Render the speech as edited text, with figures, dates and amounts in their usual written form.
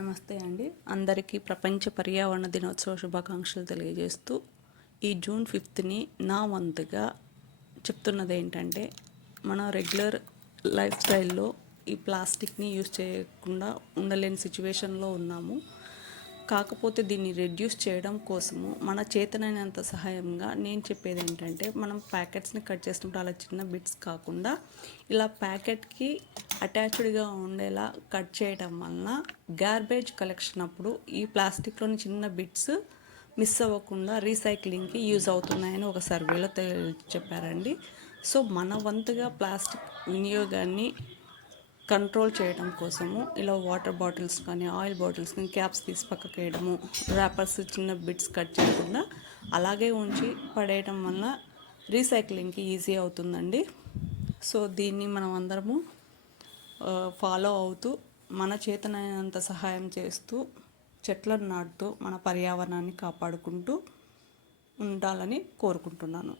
నమస్తే అండి. అందరికీ ప్రపంచ పర్యావరణ దినోత్సవ శుభాకాంక్షలు తెలియజేస్తూ ఈ జూన్ 5ని నా వంతుగా చెప్తున్నది ఏంటంటే, మన రెగ్యులర్ లైఫ్ స్టైల్లో ఈ ప్లాస్టిక్ని యూజ్ చేయకుండా ఉండలేని సిచ్యువేషన్లో ఉన్నాము. కాకపోతే దీన్ని రెడ్యూస్ చేయడం కోసము మన చేతనైనంత సహాయంగా నేను చెప్పేది ఏంటంటే, మనం ప్యాకెట్స్ని కట్ చేసినప్పుడు అలా చిన్న బిట్స్ కాకుండా ఇలా ప్యాకెట్కి అటాచ్డ్గా ఉండేలా కట్ చేయడం వలన గార్బేజ్ కలెక్షన్ అప్పుడు ఈ ప్లాస్టిక్లోని చిన్న బిట్స్ మిస్ అవ్వకుండా రీసైక్లింగ్కి యూజ్ అవుతున్నాయని ఒక సర్వేలో చెప్పారండి. సో మన వంతుగా ప్లాస్టిక్ వినియోగాన్ని కంట్రోల్ చేయడం కోసము ఇలా వాటర్ బాటిల్స్ కానీ ఆయిల్ బాటిల్స్ కానీ క్యాప్స్ తీసి పక్కకు వేయడము, ర్యాపర్స్ చిన్న బిట్స్ కట్ చేయకుండా అలాగే ఉంచి పడేయడం వల్ల రీసైక్లింగ్కి ఈజీ అవుతుందండి. సో దీన్ని మనం అందరము ఫాలో అవుతూ మన చేతనైనంత సహాయం చేస్తూ చెట్లను నాటుతూ మన పర్యావరణాన్ని కాపాడుకుంటూ ఉండాలని కోరుకుంటున్నాను.